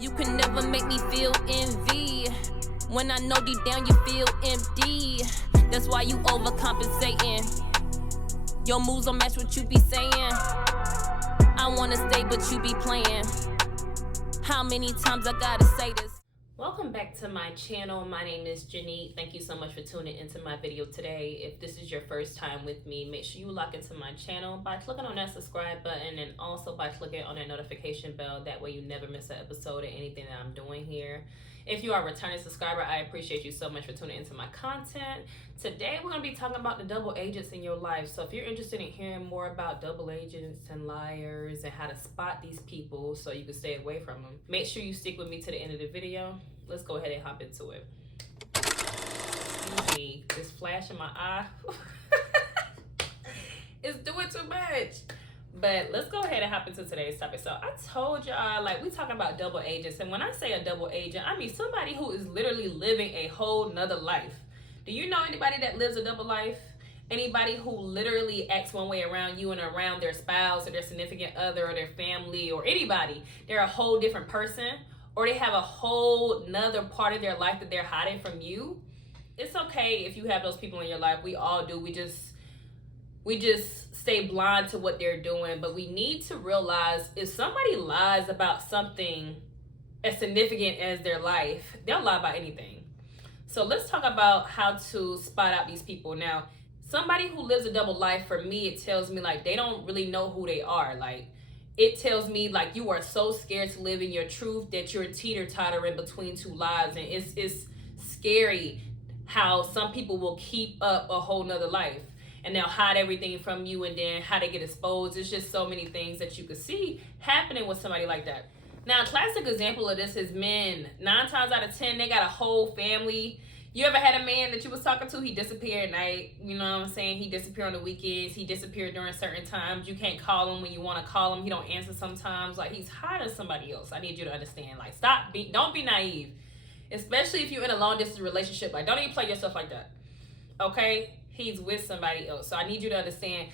You can never make me feel envy. When I know deep down you feel empty. That's why you overcompensating. Your moves don't match what you be saying. I wanna stay but you be playing. How many times I gotta say this? Welcome back to my channel. My name is Janique. Thank you so much for tuning into my video today. If this is your first time with me, make sure you lock into my channel by clicking on that subscribe button and also by clicking on that notification bell. That way you never miss an episode or anything that I'm doing here. If you are a returning subscriber, I appreciate you so much for tuning into my content. Today we're going to be talking about the double agents in your life. So if you're interested in hearing more about double agents and liars and how to spot these people so you can stay away from them, make sure you stick with me to the end of the video. Let's go ahead and hop into it. Excuse me, this flash in my eye. It's doing too much. But let's go ahead and hop into today's topic. So I told y'all, like, we talking about double agents. And when I say a double agent, I mean somebody who is literally living a whole nother life. Do you know anybody that lives a double life? Anybody who literally acts one way around you and around their spouse or their significant other or their family or anybody? They're a whole different person, or they have a whole nother part of their life that they're hiding from you. It's okay if you have those people in your life. We all do. We just stay blind to what they're doing. But we need to realize if somebody lies about something as significant as their life, they'll lie about anything. So let's talk about how to spot out these people. Now, somebody who lives a double life, for me, it tells me like they don't really know who they are. Like, it tells me like you are so scared to live in your truth that you're teeter-tottering between two lives. And it's scary how some people will keep up a whole nother life and they'll hide everything from you, and then how they get exposed. It's just so many things that you could see happening with somebody like that. Now, a classic example of this is men. 9 times out of 10, they got a whole family. You ever had a man that you was talking to, he disappeared at night, you know what I'm saying? He disappeared on the weekends, he disappeared during certain times. You can't call him when you want to call him. He don't answer sometimes. Like, he's hiding somebody else. I need you to understand. Like, don't be naive. Especially if you're in a long distance relationship. Like, don't even play yourself like that. Okay? He's with somebody else. So I need you to understand.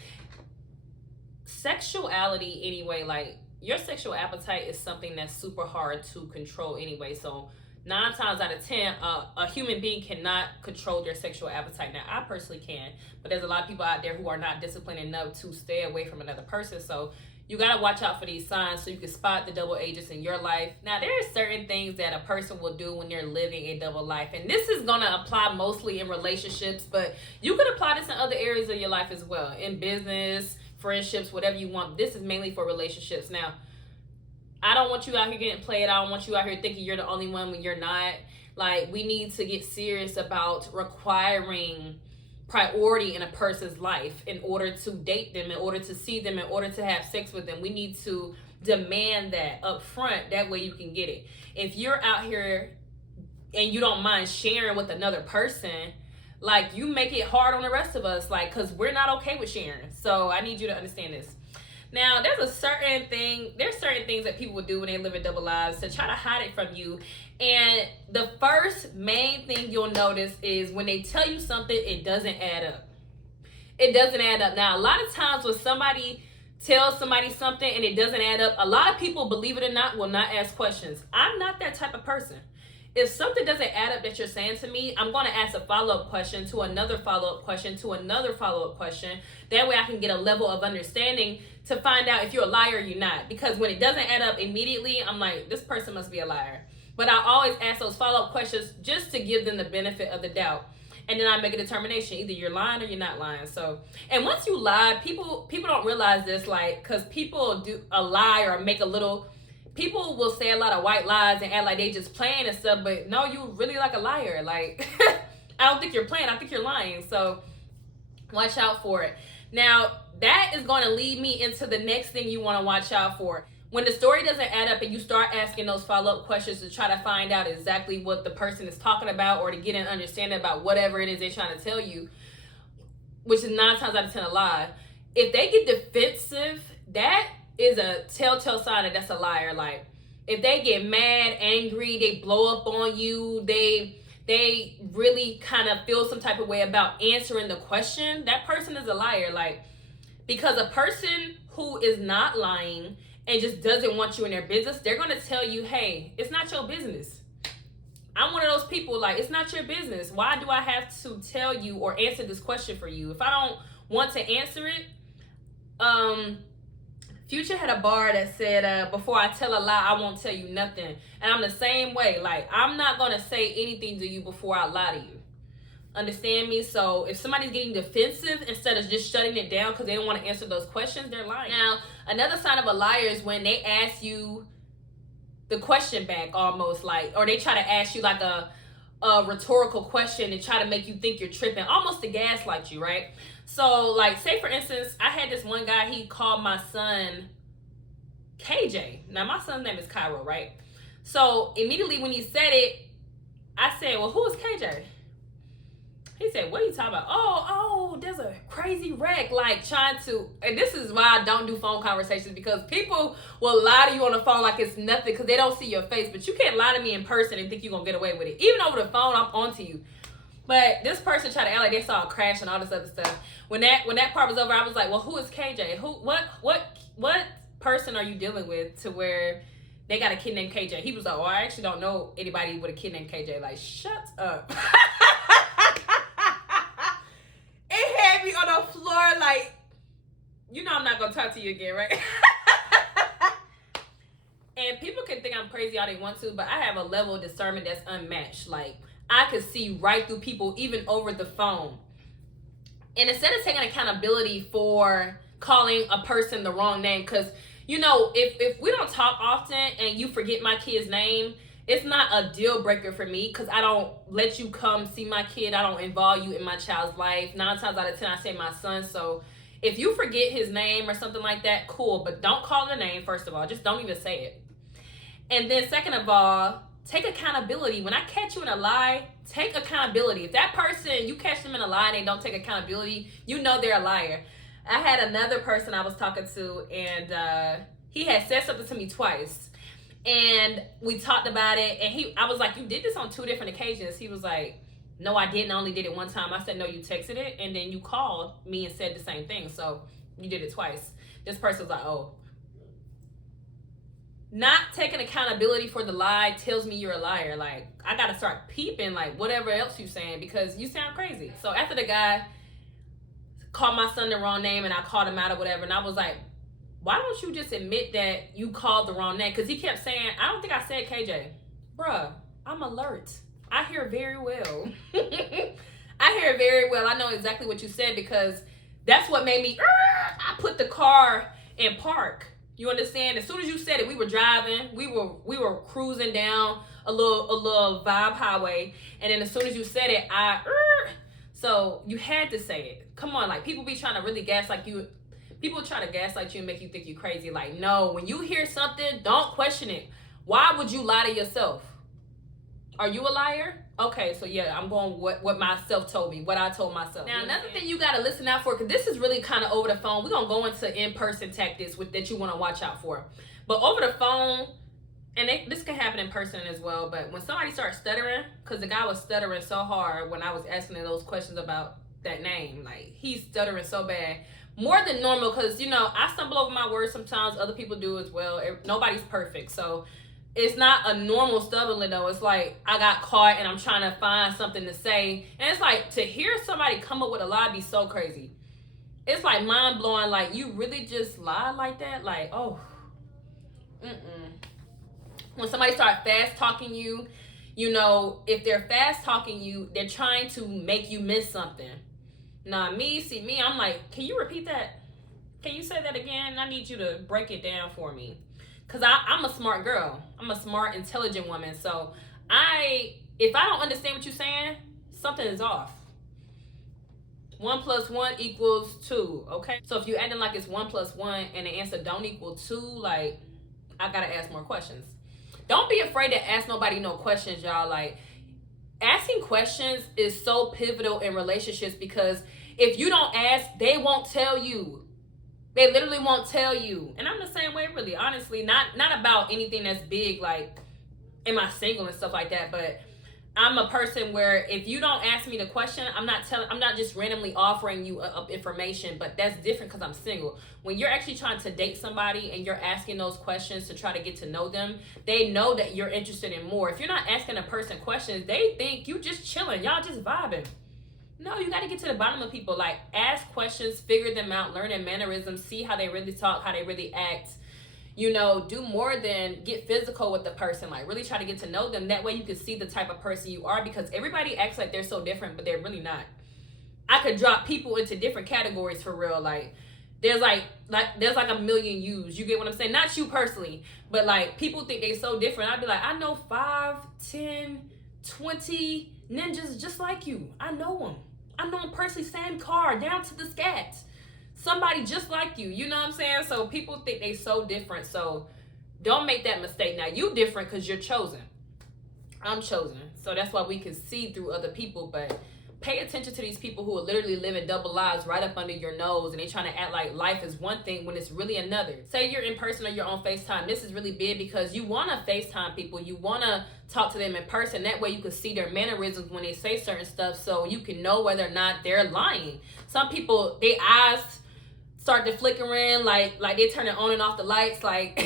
Sexuality anyway, like, your sexual appetite is something that's super hard to control anyway. So 9 times out of 10, a human being cannot control their sexual appetite. Now, I personally can, but there's a lot of people out there who are not disciplined enough to stay away from another person. So you got to watch out for these signs so you can spot the double agents in your life. Now, there are certain things that a person will do when they're living a double life. And this is going to apply mostly in relationships, but you can apply this in other areas of your life as well. In business, friendships, whatever you want. This is mainly for relationships. Now, I don't want you out here getting played. I don't want you out here thinking you're the only one when you're not. Like, we need to get serious about requiring priority in a person's life in order to date them, in order to see them, in order to have sex with them. We need to demand that up front. That way you can get it. If you're out here and you don't mind sharing with another person, like, you make it hard on the rest of us, like, because we're not okay with sharing. So I need you to understand this. Now, there's certain things that people would do when they live in double lives to try to hide it from you. And the first main thing you'll notice is when they tell you something, it doesn't add up. It doesn't add up. Now, a lot of times when somebody tells somebody something and it doesn't add up, a lot of people, believe it or not, will not ask questions. I'm not that type of person. If something doesn't add up that you're saying to me, I'm going to ask a follow-up question to another follow-up question to another follow-up question. That way I can get a level of understanding to find out if you're a liar or you're not. Because when it doesn't add up immediately, I'm like, this person must be a liar. But I always ask those follow-up questions just to give them the benefit of the doubt. And then I make a determination. Either you're lying or you're not lying. So, and once you lie, people don't realize this, like, because people do a lie or make a little... People will say a lot of white lies and act like they just playing and stuff, but no, you really like a liar. Like, I don't think you're playing. I think you're lying. So watch out for it. Now, that is going to lead me into the next thing you want to watch out for. When the story doesn't add up and you start asking those follow-up questions to try to find out exactly what the person is talking about or to get an understanding about whatever it is they're trying to tell you, which is 9 times out of 10 a lie. If they get defensive, that is a telltale sign that that's a liar. Like, if they get mad, angry, they blow up on you, they really kind of feel some type of way about answering the question, that person is a liar. Like, because a person who is not lying and just doesn't want you in their business, they're going to tell you, hey, it's not your business. I'm one of those people, like, it's not your business. Why do I have to tell you or answer this question for you? If I don't want to answer it, Future had a bar that said, before I tell a lie, I won't tell you nothing. And I'm the same way. Like, I'm not going to say anything to you before I lie to you. Understand me? So if somebody's getting defensive instead of just shutting it down because they don't want to answer those questions, they're lying. Now, another sign of a liar is when they ask you the question back almost, like, or they try to ask you like a rhetorical question and try to make you think you're tripping, almost to gaslight you, right? So, like, say for instance, I had this one guy, he called my son KJ. Now, my son's name is Cairo, right? So, immediately when he said it, I said, well, who is KJ? He said, what are you talking about? Oh, there's a crazy wreck, like trying to, and this is why I don't do phone conversations, because people will lie to you on the phone like it's nothing because they don't see your face, but you can't lie to me in person and think you're going to get away with it. Even over the phone, I'm onto you. But this person tried to act like they saw a crash and all this other stuff. When that part was over, I was like, well, who is KJ? What person are you dealing with to where they got a kid named KJ? He was like, I actually don't know anybody with a kid named KJ. Like, shut up. It had me on the floor like, you know I'm not going to talk to you again, right? And people can think I'm crazy all they want to, but I have a level of discernment that's unmatched. Like, I could see right through people, even over the phone. And instead of taking accountability for calling a person the wrong name, because, you know, if we don't talk often and you forget my kid's name, it's not a deal breaker for me because I don't let you come see my kid. I don't involve you in my child's life. 9 times out of 10, I say my son. So if you forget his name or something like that, cool. But don't call the name, first of all. Just don't even say it. And then second of all, take accountability. When I catch you in a lie, take accountability. If that person, you catch them in a lie and they don't take accountability, you know they're a liar. I had another person I was talking to, and he had said something to me twice. And we talked about it, and I was like, you did this on 2 different occasions. He was like, no, I didn't. I only did it one time. I said, no, you texted it, and then you called me and said the same thing. So you did it twice. This person was like, oh. Not taking accountability for the lie tells me you're a liar. Like, I got to start peeping, like, whatever else you saying, because you sound crazy. So after the guy called my son the wrong name, and I called him out or whatever, and I was like, why don't you just admit that you called the wrong name? Because he kept saying, I don't think I said KJ. Bruh, I'm alert. I hear very well. I hear very well. I know exactly what you said, because that's what made me, I put the car in park. You understand? As soon as you said it, we were driving. We were cruising down a little vibe highway. And then as soon as you said it, so you had to say it. Come on, like, people be trying to really gaslight you. People try to gaslight you and make you think you're crazy. Like, no, when you hear something, don't question it. Why would you lie to yourself? Are you a liar? Okay, so yeah, I'm going what myself told me, what I told myself. Now, another thing you got to listen out for, because this is really kind of over the phone. We're going to go into in-person tactics that you want to watch out for. But over the phone, and this can happen in person as well, but when somebody starts stuttering, because the guy was stuttering so hard when I was asking him those questions about that name. Like, he's stuttering so bad. More than normal, because, you know, I stumble over my words sometimes. Other people do as well. Nobody's perfect. So it's not a normal stumbling, though. It's like I got caught and I'm trying to find something to say. And it's like, to hear somebody come up with a lie be so crazy. It's like mind-blowing. Like, you really just lied like that? Like, oh. When somebody starts fast-talking you, you know, if they're fast-talking you, they're trying to make you miss something. Nah, me, I'm like, can you repeat that? Can you say that again? I need you to break it down for me. Because I'm a smart girl. I'm a smart, intelligent woman. So if I don't understand what you're saying, something is off. 1 + 1 = 2, okay? So if you're acting like it's 1 + 1 and the answer don't equal 2, like, I got to ask more questions. Don't be afraid to ask nobody no questions, y'all. Like, asking questions is so pivotal in relationships, because if you don't ask, they won't tell you. They literally won't tell you. And I'm the same way, really, honestly. Not about anything that's big, like, am I single and stuff like that, but I'm a person where if you don't ask me the question, I'm not just randomly offering you information, but that's different because I'm single. When you're actually trying to date somebody and you're asking those questions to try to get to know them, they know that you're interested in more. If you're not asking a person questions, they think you just chilling, y'all just vibing. No, you got to get to the bottom of people. Like, ask questions, figure them out, learn their mannerisms, see how they really talk, how they really act. You know, do more than get physical with the person. Like, really try to get to know them. That way you can see the type of person you are, because everybody acts like they're so different, but they're really not. I could drop people into different categories for real. Like, there's like a million yous. You get what I'm saying? Not you personally, but like, people think they so different. I'd be like, I know 5, 10, 20 ninjas just like you. I know them. I know them personally, same car, down to the scats. Somebody just like you, you know what I'm saying? So people think they so different. So don't make that mistake. Now, you different because you're chosen. I'm chosen. So that's why we can see through other people. But pay attention to these people who are literally living double lives right up under your nose, and they trying to act like life is one thing when it's really another. Say you're in person or you're on FaceTime. This is really big because you want to FaceTime people. You want to talk to them in person. That way you can see their mannerisms when they say certain stuff, so you can know whether or not they're lying. Some people, their eyes start to flickering, like they turning on and off the lights, like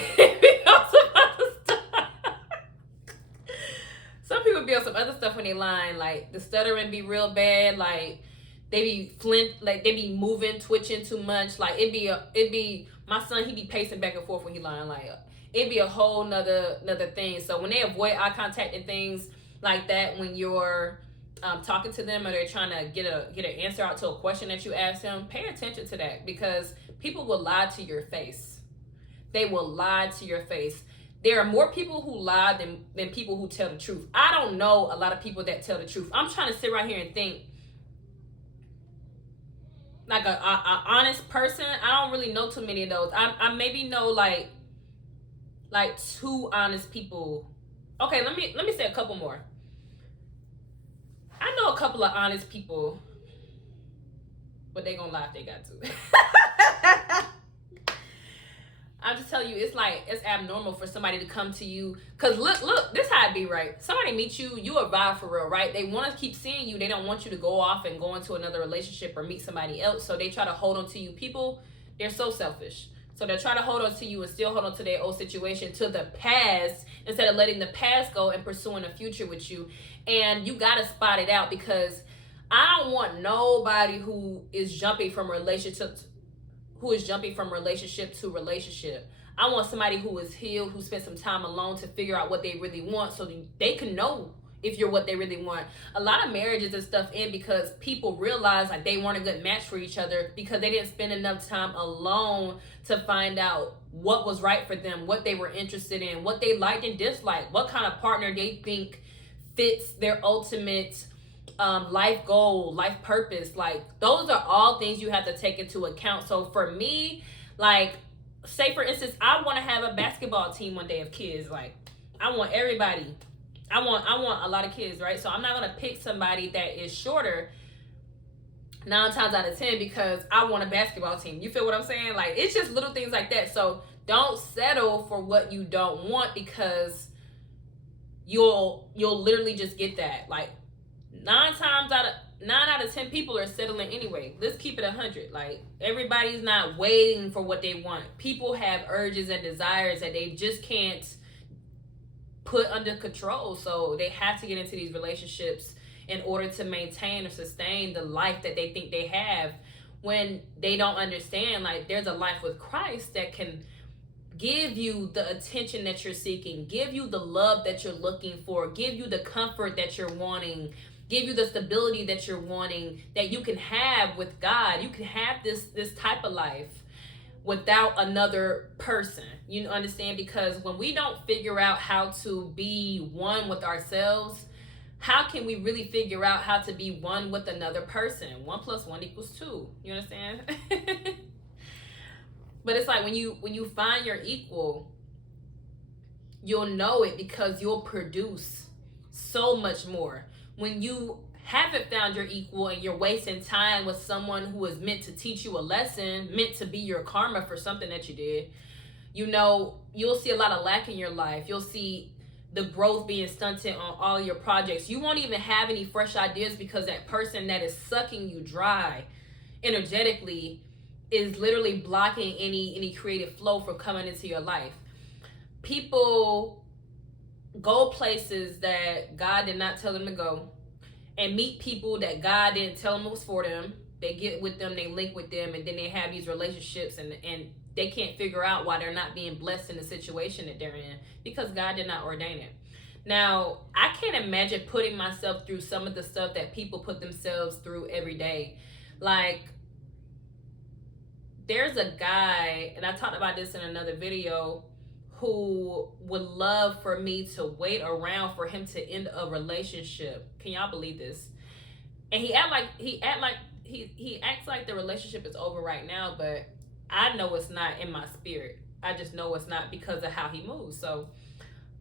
some people be on some other stuff when they lying, like the stuttering be real bad, like they be like they be moving, twitching too much, like it be my son, he be pacing back and forth when he lying, like it'd be a whole nother thing. So when they avoid eye contact and things like that, when you're talking to them or they're trying to get an answer out to a question that you ask them, pay attention to that, because people will lie to your face. They will lie to your face. There are more people who lie than people who tell the truth. I don't know a lot of people that tell the truth. I'm trying to sit right here and think like a honest person. I don't really know too many of those. I maybe know like 2 honest people. Okay, let me say a couple more. I know a couple of honest people, but they gonna lie if they got to. I'm just telling you, it's like, it's abnormal for somebody to come to you. Cause look, this how it be, right? Somebody meets you, you a vibe for real, right? They want to keep seeing you. They don't want you to go off and go into another relationship or meet somebody else. So they try to hold on to you. People, they're so selfish. So they're trying to hold on to you and still hold on to their old situation, to the past, instead of letting the past go and pursuing a future with you. And you got to spot it out, because I don't want nobody who is jumping from relationship to relationship. I want somebody who is healed, who spent some time alone to figure out what they really want, so they can know if you're what they really want. A lot of marriages and stuff end because people realize like they weren't a good match for each other, because they didn't spend enough time alone to find out what was right for them, what they were interested in, what they liked and disliked, what kind of partner they think fits their ultimate life goal, life purpose. Like, those are all things you have to take into account. So for me, like, say for instance, I want to have a basketball team one day of kids. Like, I want everybody. I want a lot of kids, right? So I'm not gonna pick somebody that is shorter 9 times out of 10 because I want a basketball team. You feel what I'm saying? Like, it's just little things like that. So don't settle for what you don't want, because you'll literally just get that. Like, 9 out of 10 people are settling anyway. Let's keep it 100. Like, everybody's not waiting for what they want. People have urges and desires that they just can't put under control. So they have to get into these relationships in order to maintain or sustain the life that they think they have, when they don't understand, like, there's a life with Christ that can give you the attention that you're seeking, give you the love that you're looking for, give you the comfort that you're wanting, give you the stability that you're wanting, that you can have with God. You can have this type of life without another person. You understand? Because when we don't figure out how to be one with ourselves, how can we really figure out how to be one with another person? 1 + 1 = 2. You understand? But it's like when you find your equal, you'll know it, because you'll produce so much more. When you haven't found your equal and you're wasting time with someone who is meant to teach you a lesson, meant to be your karma for something that you did, you know, you'll see a lot of lack in your life. You'll see the growth being stunted on all your projects. You won't even have any fresh ideas because that person that is sucking you dry energetically is literally blocking any creative flow from coming into your life. People go places that God did not tell them to go, and meet people that God didn't tell them was for them. They get with them, they link with them, and then they have these relationships, and they can't figure out why they're not being blessed in the situation that they're in because God did not ordain it. Now, I can't imagine putting myself through some of the stuff that people put themselves through every day. Like, there's a guy, and I talked about this in another video, who would love for me to wait around for him to end a relationship. Can y'all believe this? And he acts like the relationship is over right now, but I know it's not in my spirit. I just know it's not because of how he moves. So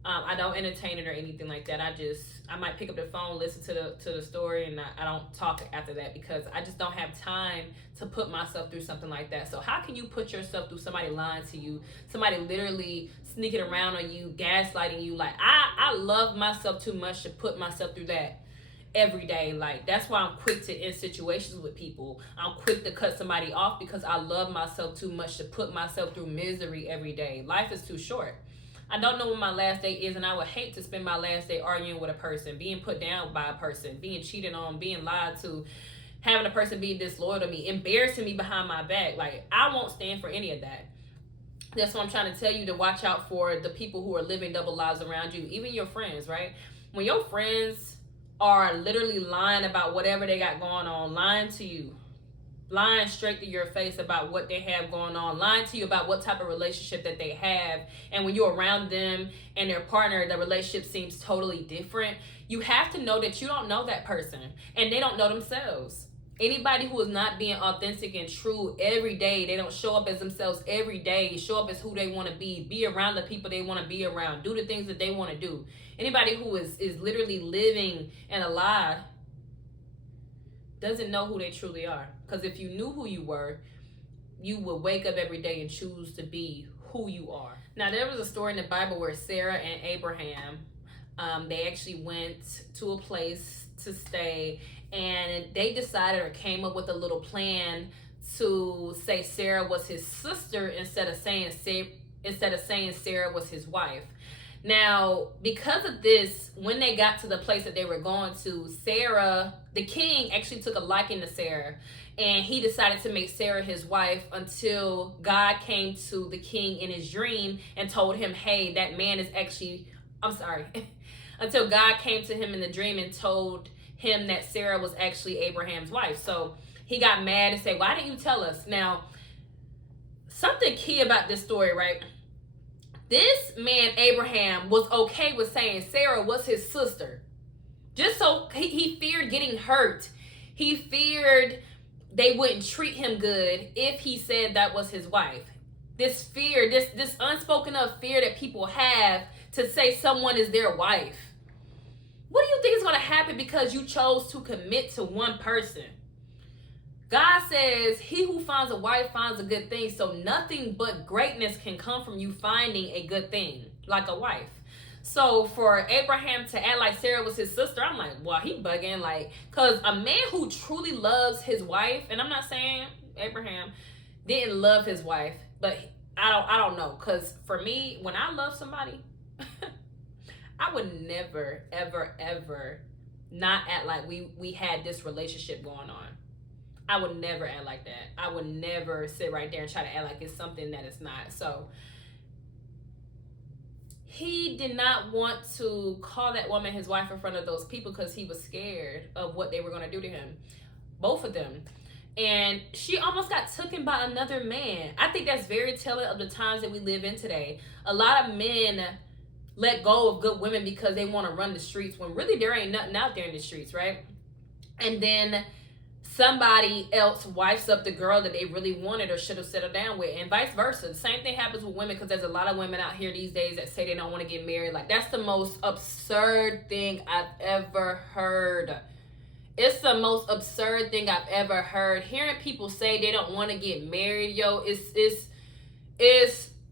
I don't entertain it or anything like that. I might pick up the phone, listen to the story, and I don't talk after that because I just don't have time to put myself through something like that. So how can you put yourself through somebody lying to you, somebody literally sneaking around on you, gaslighting you? Like, I love myself too much to put myself through that every day. Like, that's why I'm quick to end situations with people. I'm quick to cut somebody off because I love myself too much to put myself through misery every day. Life is too short. I don't know when my last day is, and I would hate to spend my last day arguing with a person, being put down by a person, being cheated on, being lied to, having a person be disloyal to me, embarrassing me behind my back. Like, I won't stand for any of that. That's what I'm trying to tell you, to watch out for the people who are living double lives around you, even your friends, right? When your friends are literally lying about whatever they got going on, lying to you, lying straight to your face about what they have going on, lying to you about what type of relationship that they have, and when you're around them and their partner, the relationship seems totally different, you have to know that you don't know that person, and they don't know themselves. Anybody who is not being authentic and true every day, they don't show up as themselves every day, show up as who they want to be around the people they want to be around, do the things that they want to do. Anybody who is literally living in a lie doesn't know who they truly are. Because if you knew who you were, you would wake up every day and choose to be who you are. Now, there was a story in the Bible where Sarah and Abraham, they actually went to a place to stay, and they decided or came up with a little plan to say Sarah was his sister instead of saying Sarah was his wife. Now, because of this, when they got to the place that they were going to, Sarah, the king, actually took a liking to Sarah, and he decided to make Sarah his wife until God came to the king in his dream and told him, hey, that man is actually, until God came to him in the dream and told him that Sarah was actually Abraham's wife. So he got mad and said, why didn't you tell us? Now, something key about this story, right? This man, Abraham, was okay with saying Sarah was his sister. Just so he feared getting hurt. He feared they wouldn't treat him good if he said that was his wife. This fear, this unspoken of fear that people have to say someone is their wife. What do you think is going to happen because you chose to commit to one person? God says, he who finds a wife finds a good thing. So nothing but greatness can come from you finding a good thing, like a wife. So for Abraham to act like Sarah was his sister, I'm like, well, he bugging. Like, because a man who truly loves his wife, and I'm not saying Abraham didn't love his wife, but I don't know. Because for me, when I love somebody, I would never, ever, ever not act like we had this relationship going on. I would never act like that. I would never sit right there and try to act like it's something that it's not. So he did not want to call that woman his wife in front of those people because he was scared of what they were going to do to him. Both of them. And she almost got taken by another man. I think that's very telling of the times that we live in today. A lot of men let go of good women because they want to run the streets when really there ain't nothing out there in the streets, right? And then somebody else wipes up the girl that they really wanted or should have settled down with, and vice versa. The same thing happens with women, because there's a lot of women out here these days that say they don't want to get married. Like, that's the most absurd thing I've ever heard. It's the most absurd thing I've ever heard. Hearing people say they don't want to get married, yo, it's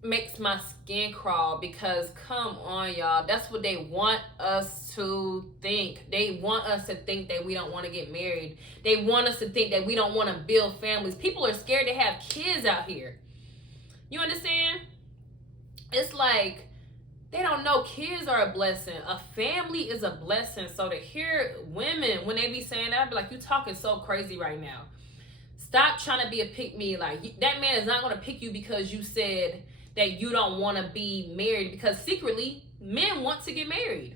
makes my skin crawl, because come on, y'all, that's what they want us to think. They want us to think that we don't want to get married. They want us to think that we don't want to build families. People are scared to have kids out here. You understand? It's like they don't know kids are a blessing. A family is a blessing. So to hear women, when they be saying that, I'd be like, you talking so crazy right now. Stop trying to be a pick me. Like, that man is not going to pick you because you said that you don't want to be married, because secretly men want to get married.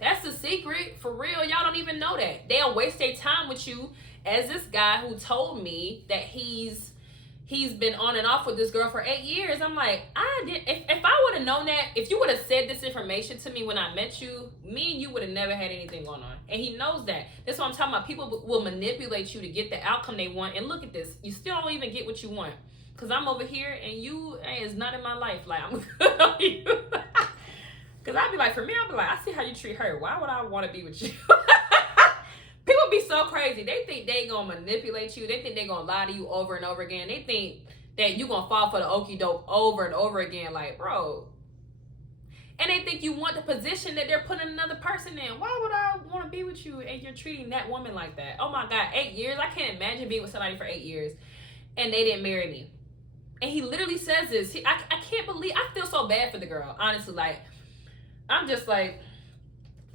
That's the secret. For real, y'all don't even know that. They'll waste their time with you, as this guy who told me that he's been on and off with this girl for 8 years. I'm like, if I would have known that, if you would have said this information to me when I met you, me and you would have never had anything going on. And he knows that. That's what I'm talking about. People will manipulate you to get the outcome they want. And look at this. You still don't even get what you want. Because I'm over here and you is not in my life. Like, I'm good on you. Because I'd be like, for me, I'd be like, I see how you treat her. Why would I want to be with you? People be so crazy. They think they gonna manipulate you. They think they gonna lie to you over and over again. They think that you gonna fall for the okie doke over and over again. Like, bro. And they think you want the position that they're putting another person in. Why would I want to be with you and you're treating that woman like that? Oh my God, 8 years? I can't imagine being with somebody for 8 years and they didn't marry me. And he literally says this. I can't believe, I feel so bad for the girl, honestly. Like, I'm just like,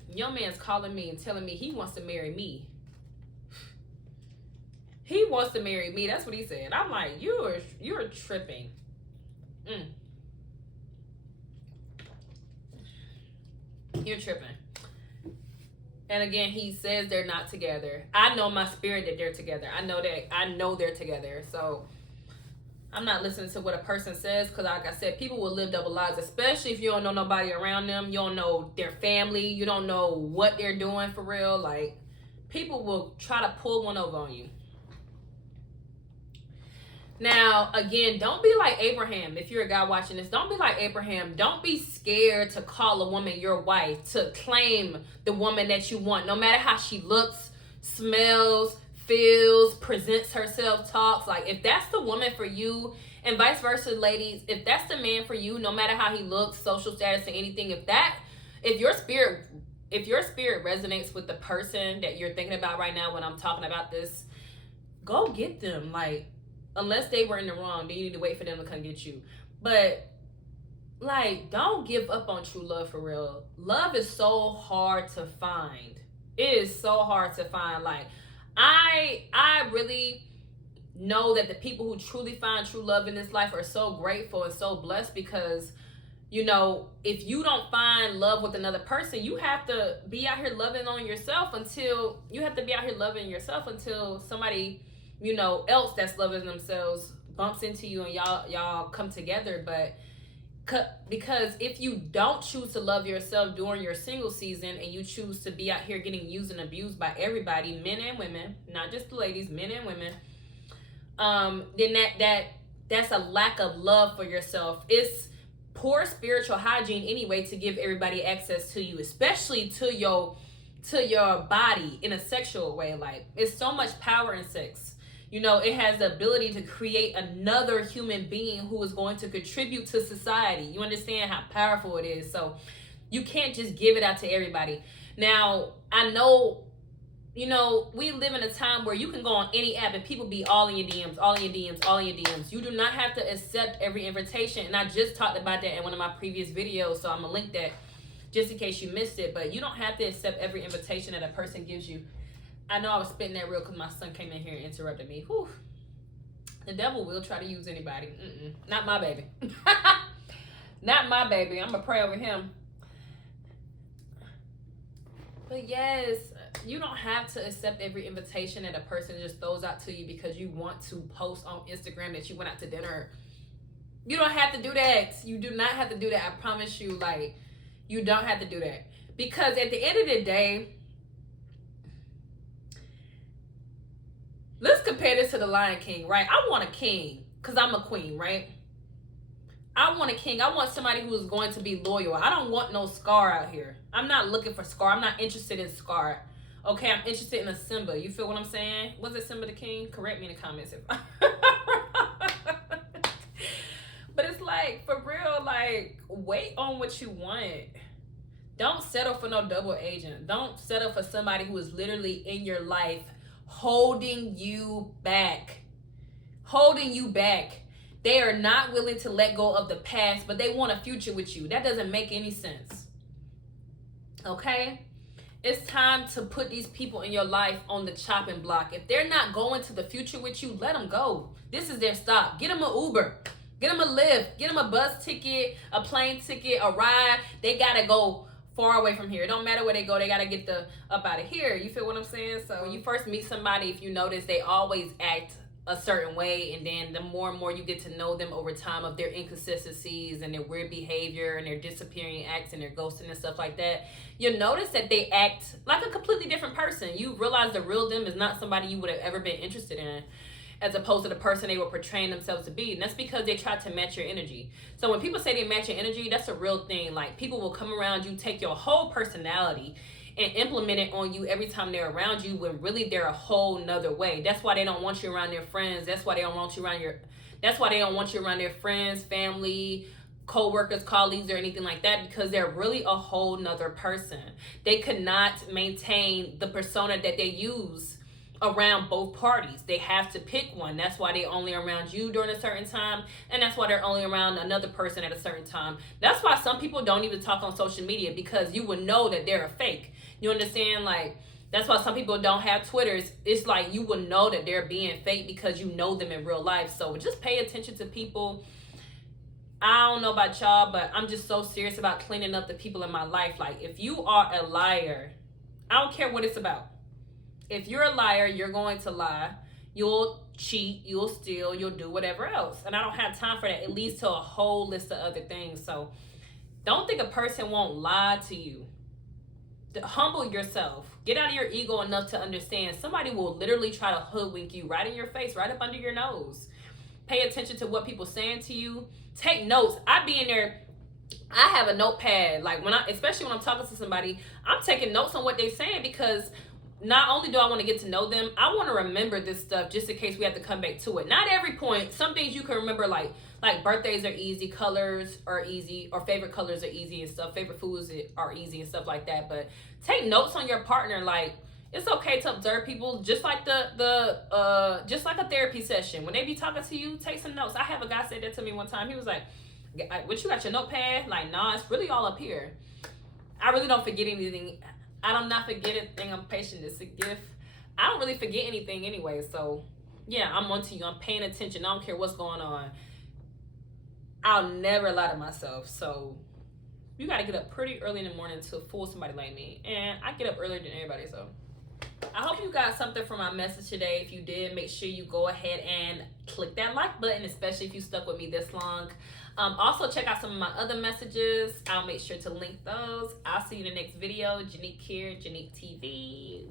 your man's calling me and telling me he wants to marry me. He wants to marry me. That's what he said. I'm like, you're tripping. You're tripping. And again, he says they're not together. I know my spirit that they're together. I know they're together. So I'm not listening to what a person says, because like I said, people will live double lives, especially if you don't know nobody around them. You don't know their family. You don't know what they're doing for real. Like, people will try to pull one over on you. Now, again, don't be like Abraham. If you're a guy watching this, don't be like Abraham. Don't be scared to call a woman your wife, to claim the woman that you want, no matter how she looks, smells, feels, presents herself, talks. Like, if that's the woman for you, and vice versa, ladies, if that's the man for you, no matter how he looks, social status, or anything, if your spirit resonates with the person that you're thinking about right now when I'm talking about this, go get them. Like, unless they were in the wrong, then you need to wait for them to come get you. But like, don't give up on true love for real. Love is so hard to find. It is so hard to find. Like, I really know that the people who truly find true love in this life are so grateful and so blessed, because, you know, if you don't find love with another person, you have to be out here loving yourself until somebody, you know, else that's loving themselves bumps into you and y'all come together. But because if you don't choose to love yourself during your single season, and you choose to be out here getting used and abused by everybody, men and women, not just the ladies, men and women, then that's a lack of love for yourself. It's poor spiritual hygiene anyway to give everybody access to you, especially to your body in a sexual way. Like, it's so much power in sex. You know, it has the ability to create another human being who is going to contribute to society. You understand how powerful it is. So you can't just give it out to everybody. Now, I know, you know, we live in a time where you can go on any app and people be all in your DMs, all in your DMs, all in your DMs. You do not have to accept every invitation. And I just talked about that in one of my previous videos, so I'm going to link that just in case you missed it. But you don't have to accept every invitation that a person gives you. I know I was spitting that real because my son came in here and interrupted me. Whew. The devil will try to use anybody. Not my baby. Not my baby. I'm going to pray over him. But yes, you don't have to accept every invitation that a person just throws out to you because you want to post on Instagram that you went out to dinner. You don't have to do that. You do not have to do that. I promise you, like, you don't have to do that. Because at the end of the day, let's compare this to the Lion King, right? I want a king because I'm a queen, right? I want a king. I want somebody who is going to be loyal. I don't want no Scar out here. I'm not looking for Scar. I'm not interested in Scar. Okay, I'm interested in a Simba. You feel what I'm saying? Was it Simba the king? Correct me in the comments. But it's like, for real, like, wait on what you want. Don't settle for no double agent. Don't settle for somebody who is literally in your life holding you back. Holding you back. They are not willing to let go of the past, but they want a future with you. That doesn't make any sense. Okay? It's time to put these people in your life on the chopping block. If they're not going to the future with you, let them go. This is their stop. Get them an Uber. Get them a Lyft. Get them a bus ticket, a plane ticket, a ride. They got to go far away from here. It don't matter where they go. They got to get up out of here. You feel what I'm saying? So when you first meet somebody, if you notice, they always act a certain way, and then the more and more you get to know them over time of their inconsistencies and their weird behavior and their disappearing acts and their ghosting and stuff like that, you'll notice that they act like a completely different person. You realize the real them is not somebody you would have ever been interested in, as opposed to the person they were portraying themselves to be. And that's because they try to match your energy. So when people say they match your energy, that's a real thing. Like, people will come around you, take your whole personality and implement it on you every time they're around you, when really they're a whole nother way. That's why they don't want you around their friends. That's why they don't want you around their friends, family, co-workers, colleagues, or anything like that, because they're really a whole nother person. They could not maintain the persona that they use around both parties. They have to pick one. That's why they only around you during a certain time, and that's why they're only around another person at a certain time. That's why some people don't even talk on social media, because you would know that they're a fake. You understand? Like, that's why some people don't have Twitters. It's like you will know that they're being fake because you know them in real life. So just pay attention to people. I don't know about y'all, but I'm just so serious about cleaning up the people in my life. Like, if you are a liar, I don't care what it's about. If you're a liar, you're going to lie. You'll cheat, you'll steal, you'll do whatever else. And I don't have time for that. It leads to a whole list of other things. So don't think a person won't lie to you. Humble yourself. Get out of your ego enough to understand somebody will literally try to hoodwink you right in your face, right up under your nose. Pay attention to what people saying to you. Take notes. I be in there. I have a notepad. Like, especially when I'm talking to somebody, I'm taking notes on what they're saying, because not only do I want to get to know them, I want to remember this stuff just in case we have to come back to it. Not every point. Some things you can remember, like birthdays are easy, colors are easy, or favorite colors are easy and stuff. Favorite foods are easy and stuff like that. But take notes on your partner. Like, it's okay to observe people, just like just like a therapy session. When they be talking to you, take some notes. I have a guy said that to me one time. He was like, "What, you got your notepad?" Like, nah, it's really all up here. I really don't forget anything. I do not forget anything. I'm patient. It's a gift. I don't really forget anything anyway. So, yeah, I'm onto you. I'm paying attention. I don't care what's going on. I'll never lie to myself. So, you got to get up pretty early in the morning to fool somebody like me. And I get up earlier than everybody, so. I hope you got something from my message today. If you did, make sure you go ahead and click that like button, especially if you stuck with me this long. Also, check out some of my other messages. I'll make sure to link those. I'll see you in the next video. Janique here, Janique TV.